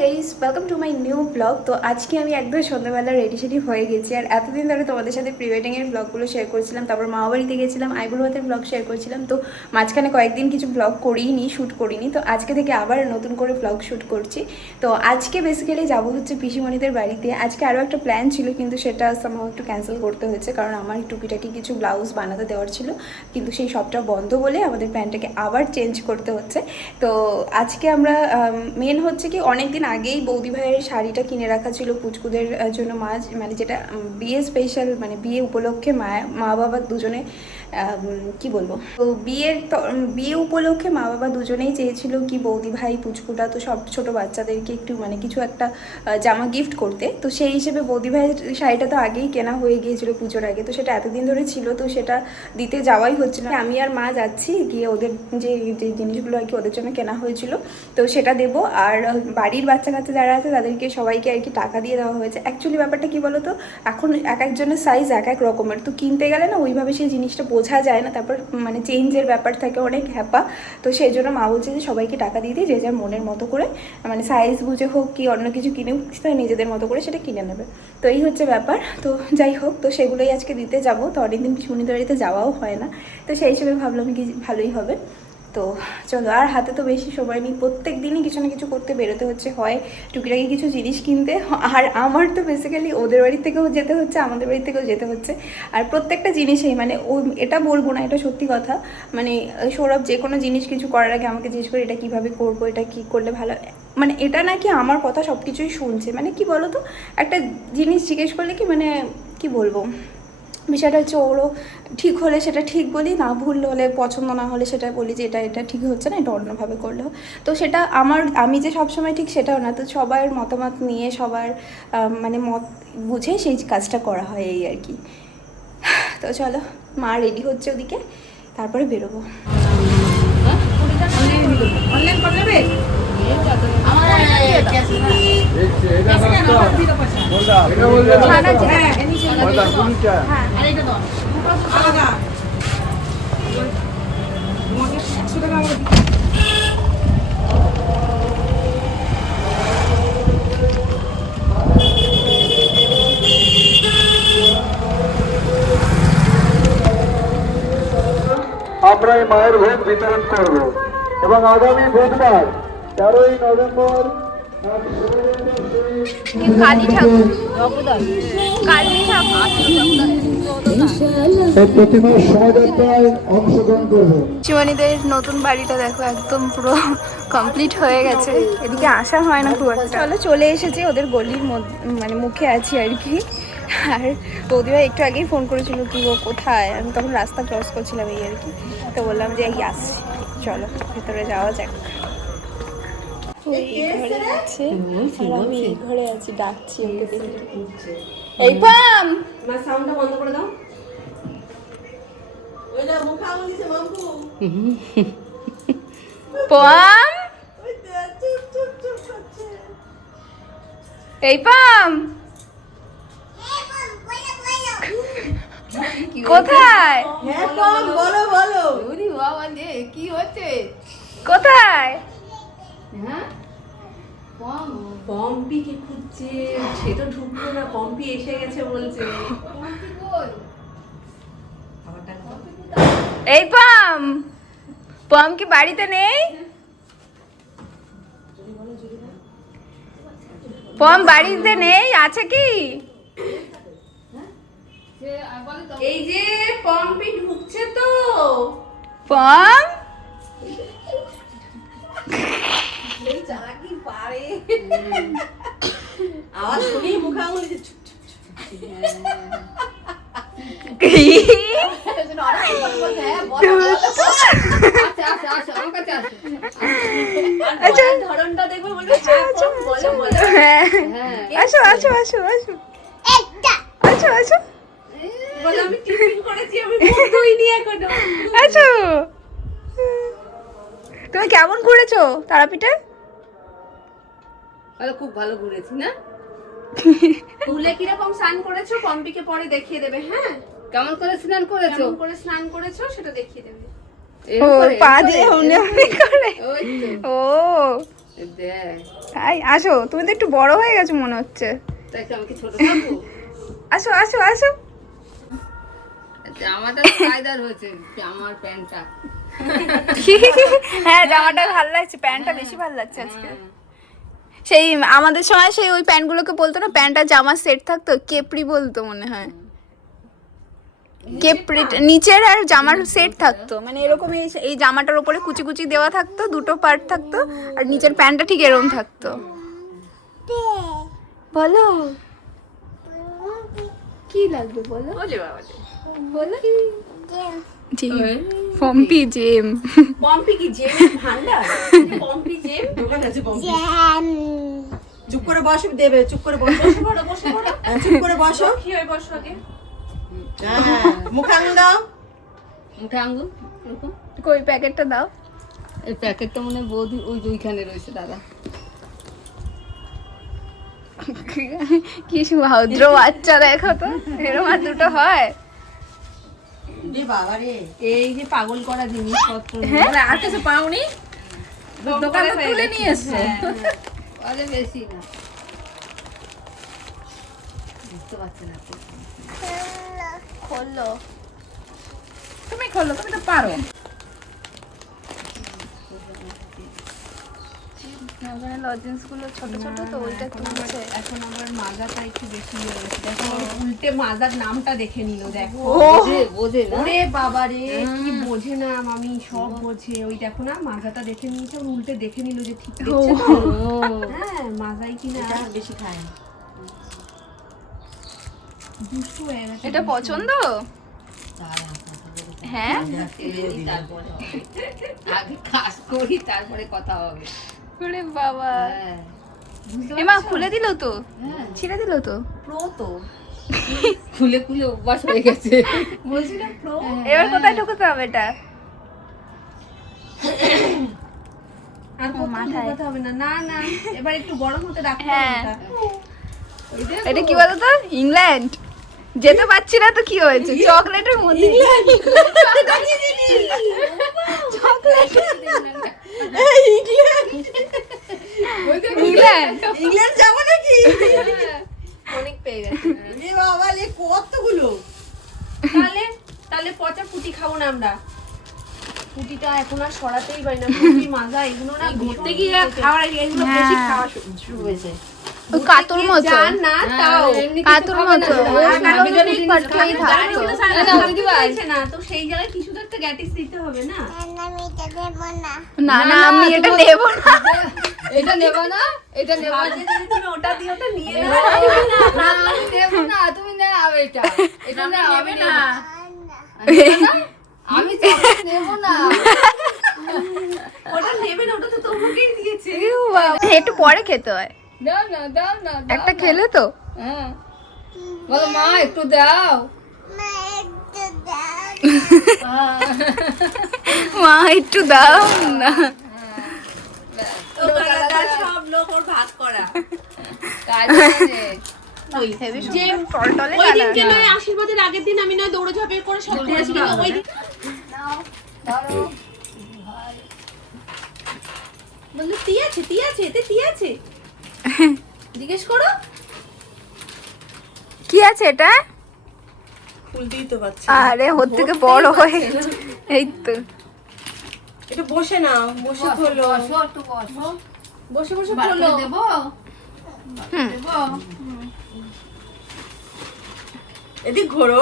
Guys, welcome to my new blog. তো আজকে আমি একদম সন্ধ্যাবেলা রেডি সেডি হয়ে গেছি। আর এতদিন ধরে তোমাদের সাথে প্রি ওয়েডিংয়ের ব্লগগুলো শেয়ার করছিলাম, তারপর মামাবাড়িতে গেছিলাম, আইবুড়ো ভাতের ব্লগ শেয়ার করছিলাম। তো মাঝখানে কয়েকদিন কিছু ব্লগ করিনি, শ্যুট করিনি। তো আজকে থেকে আবার নতুন করে ব্লগ শ্যুট করছি। তো আজকে বেসিক্যালি যাবো হচ্ছে পিসিমণিদের বাড়িতে। আজকে আরও একটা প্ল্যান ছিল, কিন্তু সেটা সামহাও একটু ক্যান্সেল করতে হয়েছে, কারণ আমার টুকিটাকি কিছু ব্লাউজ বানাতে দেওয়ার ছিল, কিন্তু সেই সবটা বন্ধ বলে আমাদের প্ল্যানটাকে আবার চেঞ্জ করতে হচ্ছে। তো আজকে আমরা মেন হচ্ছে কি, অনেকদিন আগেই বৌদি ভাইয়ের শাড়িটা কিনে রাখা ছিল পুচকুদের জন্য, মানে যেটা বিয়ে স্পেশাল, মানে বিয়ে উপলক্ষে মা বাবা দুজনে কি বলবো, তো বিয়ে উপলক্ষে মা বাবা দুজনেই চেয়েছিল কি বৌদি ভাই পুচকুটা তো সব ছোটো বাচ্চাদেরকে একটু মানে কিছু একটা জামা গিফট করতে। তো সেই হিসেবে বৌদি ভাইয়ের শাড়িটা তো আগেই কেনা হয়ে গিয়েছিলো পুজোর আগে, তো সেটা এতদিন ধরে ছিল, তো সেটা দিতে যাওয়াই হচ্ছিল। আমি আর মা যাচ্ছি গিয়ে ওদের যে জিনিসগুলো আর কি ওদের জন্য কেনা হয়েছিল তো সেটা দেবো। আর বাড়ির বাচ্চা কাচ্চা যারা আছে তাদেরকে সবাইকে আর কি টাকা দিয়ে দেওয়া হয়েছে। অ্যাকচুয়ালি ব্যাপারটা কী বলো তো, এখন এক একজনের সাইজ এক এক রকমের, তো কিনতে গেলে না ওইভাবে সেই জিনিসটা বোঝা যায় না, তারপর মানে চেঞ্জের ব্যাপার থাকে, অনেক হ্যাপা। তো সেই জন্য মা বলছে যে সবাইকে টাকা দিয়ে দিই, যে যার মনের মতো করে, মানে সাইজ বুঝে হোক কি অন্য কিছু কিনে নিজেদের মতো করে সেটা কিনে নেবে। তো এই হচ্ছে ব্যাপার। তো যাই হোক, তো সেগুলোই আজকে দিতে যাবো। তো অনেকদিন পিসিমণিদের বাড়িতে যাওয়াও হয় না, তো সেই হিসেবে ভাবলাম কি ভালোই হবে। তো চলো, আর হাতে তো বেশি সময় নেই, প্রত্যেক দিনই কিছু না কিছু করতে বেরোতে হচ্ছে, হয় টুকিটাকি কিছু জিনিস কিনতে, আর আমার তো বেসিক্যালি ওদের বাড়ি থেকেও যেতে হচ্ছে, আমাদের বাড়ি থেকেও যেতে হচ্ছে। আর প্রত্যেকটা জিনিসেই মানে এটা বলবো না, এটা সত্যি কথা, মানে সৌরভ যে কোনো জিনিস কিছু করার আগে আমাকে জিজ্ঞেস করে এটা কীভাবে করবো, এটা কী করলে ভালো, মানে এটা নাকি আমার কথা সব কিছুই শুনছে। মানে কি বলো তো, একটা জিনিস জিজ্ঞেস করলে কি মানে কি বলবো, বিষয়টা হচ্ছে ওরও ঠিক হলে সেটা ঠিক বলি, না ভুল হলে পছন্দ না হলে সেটা বলি যে এটা ঠিক হচ্ছে না, এটা অন্যভাবে করলেও। তো সেটা আমি যে সবসময় ঠিক সেটাও না, তো সবার মতামত নিয়ে সবার মানে মত বুঝে সেই কাজটা করা হয়, এই আর কি। তো চলো, মা রেডি হচ্ছে ওদিকে, তারপরে বেরোবো। আমরা এই মায়ের ভোগ বিতরণ করব এবং আগামী বুধবার 13ই নভেম্বর কালী ঠাকুর প্রতিমা শোভাযাত্রায় অংশগ্রহণ করব। শিবানীদের নতুন বাড়িটা দেখো, একদম পুরো কমপ্লিট হয়ে গেছে। এদিকে আসা হয় না খুব একটা। চলো, চলে এসেছি ওদের গলির মধ্যে, মানে মুখে আছি আর কি। আর বৌদিভাই একটু আগেই ফোন করেছিল কি ও কোথায়, আমি তখন রাস্তা ক্রস করছিলাম এই আর কি। তো বললাম যে এই আসছি, চলো ভেতরে যাওয়া যাক। এই ঘরে আছে আর আমি এই ঘরে আছি, ডাকছি ওকে। এই পাম, সাউন্ডটা বন্ধ করে দাও। ওইটা মুখে আঙুল দিছে মামু। পাম, ওইটা চুপ চুপ চুপ করছে। এই পাম কোথায়? হ্যাঁ পাম, বলো বলো। ওরে বাবা রে, কি হচ্ছে? কোথায়? হ্যাঁ, পম্পিকে খুঁজছে, সে তো ঢুকলো না, পম্পি এসে গেছে বলছে। খাবারটা খাও। এই পাম, পাম কি বাড়িতে নেই? পাম বাড়িতে নেই, আছে কি? এই যে পম্পি ঢুকছে তো। পাম যারা কি পারে আওয়াজ শুনেই মুখে আঙুল দিছে চুপ চুপ চুপ। আচ্ছা, ধরনটা দেখবে বলবে হ্যাঁ পম, বলো বলো। হ্যাঁ, আসো আসো আসো আসো আসো আসো বলো আমি টিফিন করেছি, আমি মুখ ধুইনি এখনো। আসো। তুমি কেমন ঘুরেছো তারাপীঠে? আরে খুব ভালো ঘুরেছি না? তুলে কিরকম স্নান করেছো পম্পিকে পরে দেখিয়ে দেবে। হ্যাঁ, কেমন করে স্নান করেছো? কেমন করে স্নান করেছো সেটা দেখিয়ে দেবে। ও পা দিয়ে হুমনে হুমনে করে। ওই তো ও দেখ তাই আসো, তুমি তো একটু বড় হয়ে গেছো মনে হচ্ছে। তাই কি আমাকে ছোট থাকবো? আসো আসো আসো। জামাটা কায়দার হয়েছে, আমার প্যান্টটা। হ্যাঁ জামাটা ভালো লাগছে, প্যান্টটা বেশি ভালো লাগছে আজকে। সেই আমাদের সময় সেই ওই প্যান্টগুলোকে বলতো না, প্যান্টটা জামার সেট থাকতো, কেপড়ি বলতো মনে হয়। কেপড়ি নিচের আর জামার সেট থাকতো, মানে এরকম এই জামাটার উপরে কুচি কুচি দেওয়া থাকতো, দুটো পার্ট থাকতো, আর নিচের প্যান্টটা ঠিক এরকম থাকতো। বলো কি লাগবে বলো। বলো জেম, পম্পি জেম। পম্পি কি জেম ভান্ডার? পম্পি জেম দোকান আছে পম্পি। চুপ করে বসো দেবে, চুপ করে বসো, বসে পড়ো বসে পড়ো। চুপ করে বসো। কি হয় বসো আগে। হ্যাঁ, মুখে আঙুল দাও। মুখে আঙ্গুল এরকম। কই প্যাকেটটা দাও। এই প্যাকেটটা মনে হয় বৌদি ওই যে ওইখানে রয়েছে দাদা। কি ভদ্র বাচ্চা দেখো তো, এরকম আর দুটো হয়? রে বাবা রে, এই যে পাগল করা জিনিসপত্র হ্যাঁ? আর কিছু পাওনি? দোকান তো তুলে নিয়ে এসছো। আরে বেশি না, বুঝতে পারছি না তো। খোলো। তুমি খোলো, তুমি তো পারো। লজেন্স গুলো ছোট ছোট তো ওইটা তুলছে। এখন আবার মাজাটা একটু বেশি হয়ে গেছে। দেখো উল্টে মাজার নামটা দেখে নিল দেখো। বোঝে না। ওরে বাবা রে, কি বোঝে না মামি, সব বোঝে। ওই দেখো না মাজাটা দেখে নিয়েছে, ওর উল্টে দেখে নিল যে ঠিক দেখছে তো। হ্যাঁ মাজাই কিনা এটা বেশি খায়। দুষ্টু হয়ে গেছে। এটা পছন্দ? হ্যাঁ তারপরে হবে। আগে কাজ করি তারপরে কথা হবে। ওরে বাবা, হ্যাঁ। এমা খুলে দিল তো, হ্যাঁ। ছিঁড়ে দিল তো। প্রো তো খুলে খুলে অভ্যাস হয়ে গেছে। বলছিলাম প্রো। এবার কোথায় ঢুকতে হবে এটা? আর কোথাও মাথায়। ঢোকাতে হবে না। না না, এবার একটু গরম হতে রাখতে হ্যাঁ। হবে ওটা। এটা কি বলতো, ইংল্যান্ড যেতে পারছি না তো কি হয়েছে, চকলেটের মধ্যে ইংল্যান্ড। ইংল্যান্ড যাবো নাকি? অনেক পেয়ে গেছে। রে বাবা রে, কতগুলো। তাহলে তাহলে পচা পুটি খাবো না আমরা। পুটিটা এখন আর সরাতেই পারি না। পুটি মাজা এগুলো না ঘুরতে গিয়ে খাওয়ার আগে এগুলো বেশি খাওয়া শুরু হয়েছে। ওই কাতুর মতো, জান না তাও এমনি কিছু কাতুর খাবে না মতো তো। ওর আর আমি যদি জিনিস পাটকেই গাড়ি থাকতো। তো সারা না, রাত দিদি ভাই। হয়েছে না, তো সেই জায়গায় কিছু তো একটা গ্যাটিস দিতে হবে না। না না আমি এটা নেব না। এটা নেবা না, এটা নেবা না। ভাবছি যদি তুমি ওটা দিয়ে ওটা নিয়ে নাও। আমি নেব না, তুমি নাও এটা। এটা না আমি না। নেব না। আমি চকলেট নেব না। ওটা নেবে না, ওটা তো তোমাকেই দিয়েছে। একটু পরে খেতে হয়, দাও না, দাও না, দাও একটা না। খেলে তো। হ্যাঁ। বলো মা একটু দাও। মা একটু দাও না। তো কালাদার সব লোক ওর ভাগ করা। কাজ আছে। যে টলটলে ওই কালার। দিনকে নয় আশীর্বাদের আগের দিন আমি নয় দৌড়ঝাঁপে করে সব করেছি, কিন্তু ওই দিন ধরো। বললো তি আছে, তি আছে, এতে তি আছে। জিজ্ঞেস করো। কি আছে এটা? খুলতেই তো পারছি। আরে ওর থেকে বড় হয়ে গেছে। এই তো এটা বসে নাও, বসে খোলো। বসো, একটু বসো। বসে বসে বার বললো করে দেবো? দেবো? এদিক ঘোরো।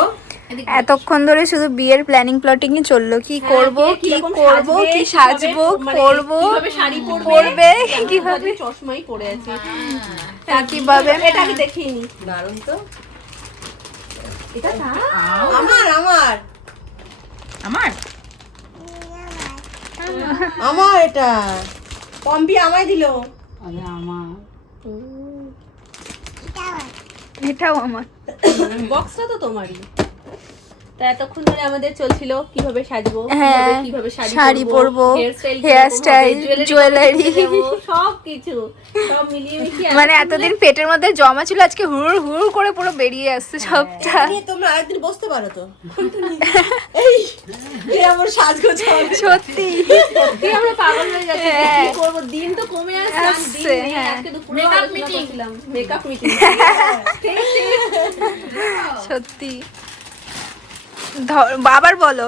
এদিকে এতক্ষণ ধরে শুধু বিয়ের প্ল্যানিং প্লটিং ই চললো, কি করব কি করব কি সাজবো করব কিভাবে শাড়ি পরবে কিভাবে চশমাই পরে আছে। কিভাবে। এটা আগে দেখিয়ে নি। দারুণ তো। এটা না আমার আমার আমার আমার এটা পম্পি আমায় দিলো। আরে আমার এটাও আমার। বক্সটা তো তোমারই। তো এতক্ষণ ধরে আমাদের চলছিল কিভাবে সাজবো, হ্যাঁ, কিভাবে শাড়ি পরবো, হেয়ার হেয়ার স্টাইল, জুয়েলারি, সব কিছু সব মিলিয়ে মিশিয়ে মানে এতদিন পেটের মধ্যে জমা ছিল, আজকে হুড় হুড় করে পুরো বেরিয়ে আসছে সবটা। নিয়ে তোমরা আরেকদিন বসতে পারো তো। এই আমার সাজগোজ হবে। সত্যি সত্যি আমরা পাগল হয়ে যাচ্ছি, হ্যাঁ। কি করবো, দিন তো কমে আসছে, আর দিন আসছে, নেই, হ্যাঁ। আজকে দুপুরে আলোচনা করছিলাম মেকআপ মিটিং। সত্যি বাবার বলো।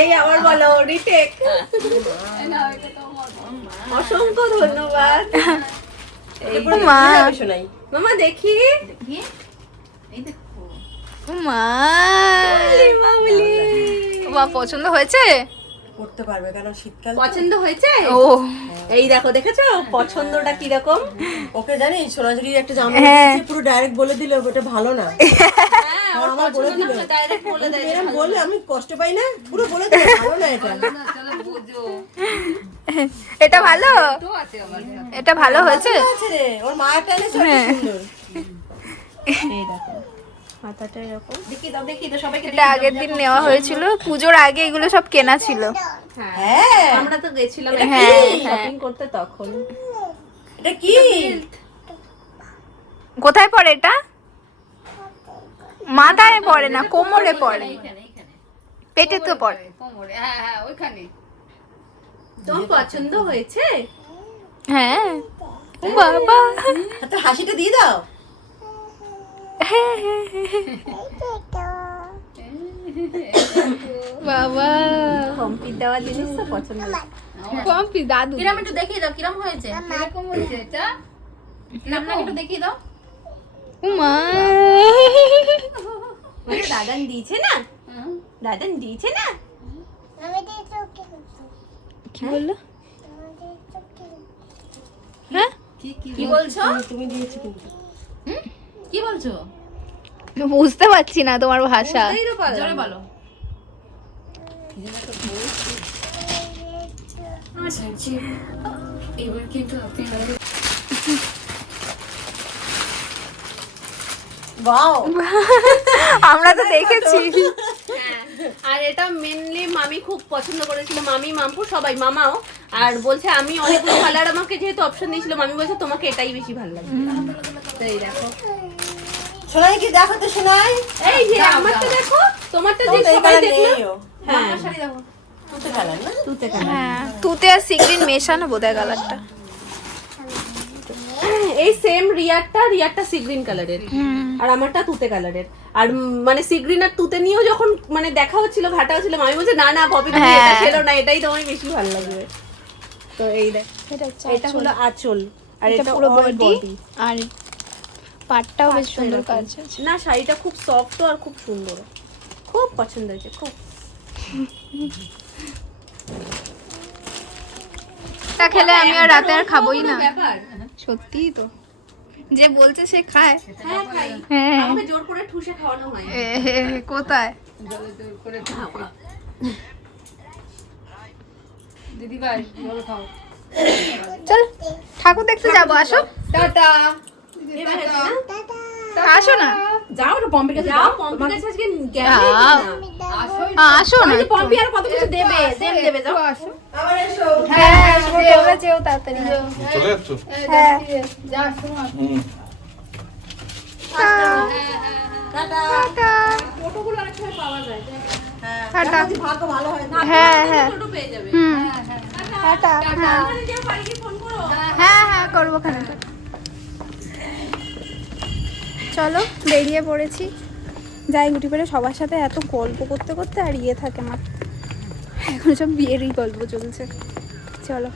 এই আবার বলো রিটেক। অসংখ্য ধন্যবাদ। এরপরে মা। কি হবে শোনাই? মামা দেখি এই দেখো মা মামলি। বা পছন্দ হয়েছে? করতে পারবে কারণ শীতকাল তো। পছন্দ হয়েছে? ও এই দেখো, দেখেছো পছন্দটা কিরকম? ওকে জানিস সোনাঝুরির একটা জামা হ্যাঁ। দিয়েছে, পুরো ডাইরেক্ট বলে দিল ওটা ভালো না। হ্যাঁ, ওর আমার বলে পছন্দ দিল। না ডাইরেক্ট বলে দেয়। এরকম বললে আমি কষ্ট পাই না, পুরো বলে দিল ভালো না এটা। চলো বুঝো এটা ভালো, তো আছে আমার এটা ভালো হয়েছে। ঠিক আছে রে, ওর মা একটা এনেছে ওটা সুন্দর। এই দেখো মাথাটা এরকম। দেখি দাও, দেখি দাও সবাইকে। এটা আগের দিন নেওয়া হয়েছিল, পুজোর আগে এগুলো সব কেনা ছিল। হ্যাঁ আমরা তো গেছিলাম হ্যাঁ, শপিং করতে তখন। এটা কি? কোথায় পড়ে এটা? মাথায় পড়ে না, কোমরে পড়ে, এখানে এখানে পেটে তো পড়ে। কোমরে, হ্যাঁ হ্যাঁ ওইখানে তোমার পছন্দ হয়েছে? হ্যাঁ ও বাবা, হাতে হাসিটা দিয়ে দাও। বাবা কম্পিট দেওয়া জিনিস তো পছন্দ। পম্পি দাদু। কিরম একটু দেখিয়ে দাও কিরম হয়েছে, কিরকম হয়েছে এটা আপনাকে একটু দেখিয়ে দাও। মা মানে দাদান দিয়েছে না, দাদান দিয়েছে না। কি বললো? হ্যাঁ কি বলছো, তুমি দিয়েছো কিন্তু। কি বলছো, বুঝতে পারছি না তোমার ভাষা। বুঝতেই তো পারলাম জোরে না। বলো। এবার কিন্তু আপনি ওয়াও আমরা তো দেখেছি। হ্যাঁ, আর এটা মেনলি মামি খুব পছন্দ করেছিল, মামি মামপু সবাই, মামাও। আর বলছে আমি অনেকগুলো কালার আমাকে যেহেতু অপশন দিয়েছিল, মামি বলছে তোমাকে এটাই বেশি ভালো লাগে। তো এই দেখো, শোনাই কি দেখো তো শোনাই। এই যে আমারটা দেখো, তোমারটা যে তোমার এই সবাই কালার দেখলো। নেই ও। হ্যাঁ শাড়ি দেখো তুতে কালার না? তুতে কালার। হ্যাঁ তুতে আর সিগ্রিন মেশানো বোধহয় কালারটা। এই সেম রিয়ারটা সি গ্রিন কালারের, আর আমারটা তুতে কালারের। আর মানে সি গ্রিন আর তুতে নিয়েও যখন মানে দেখা হচ্ছিল, ঘাটা হচ্ছিল, আমি বলছে না না পপি তুমি এটা হ্যাঁ। ছিল না, এটাই তোমার বেশি ভালো লাগবে। তো এই দেখ, এটা হলো আঁচল, আর এটা এটা পুরো পুরো বডি, আর পাটটাও বেশ সুন্দর কাজ আছে। না শাড়িটা খুব সফট আর খুব সুন্দর, খুব পছন্দ হয়েছে খুব। তা খেলে আমি আর রাতে আর খাবোই না। ব্যাপার। সত্যিই তো, যে বলছে সে খায়। হ্যাঁ খাই, হ্যাঁ আমাকে জোর করে ঠুসে খাওয়ানো হয়। কোথায়? দিদি ভাই জল খাও। চল ঠাকুর দেখতে যাবো, আসো। টাটা এবার হয়েছে না? আসো না, যাও না পম্পির কাছে, যাও পম্পির কাছে আজকে গেলে আসো আসো না। পম্পি আর কত কিছু দেবে, দেবে যাও। আসো আবার এসো। হ্যাঁ তোমরা যেও তাড়াতাড়ি। চলে যাচ্ছ? হ্যাঁ যা শোনো হুম। টাটা। টাটা। ফটোগুলো অনেক সময় পাওয়া যায়। টাটা। যদি ভাগ্য ভালো হয় না। হ্যাঁ হ্যাঁ ফটো পেয়ে যাবে। টাটা। হ্যাঁ ওখানে যেও, বাড়ি গিয়ে ফোন করো। হ্যাঁ হ্যাঁ করবো খানে। চলো বেরিয়ে পড়েছি, যাই গুটি করে সবার সাথে এত গল্প করতে করতে আর ইয়ে থাকে আমার, এখন সব বিয়েরই গল্প চলছে। চলো।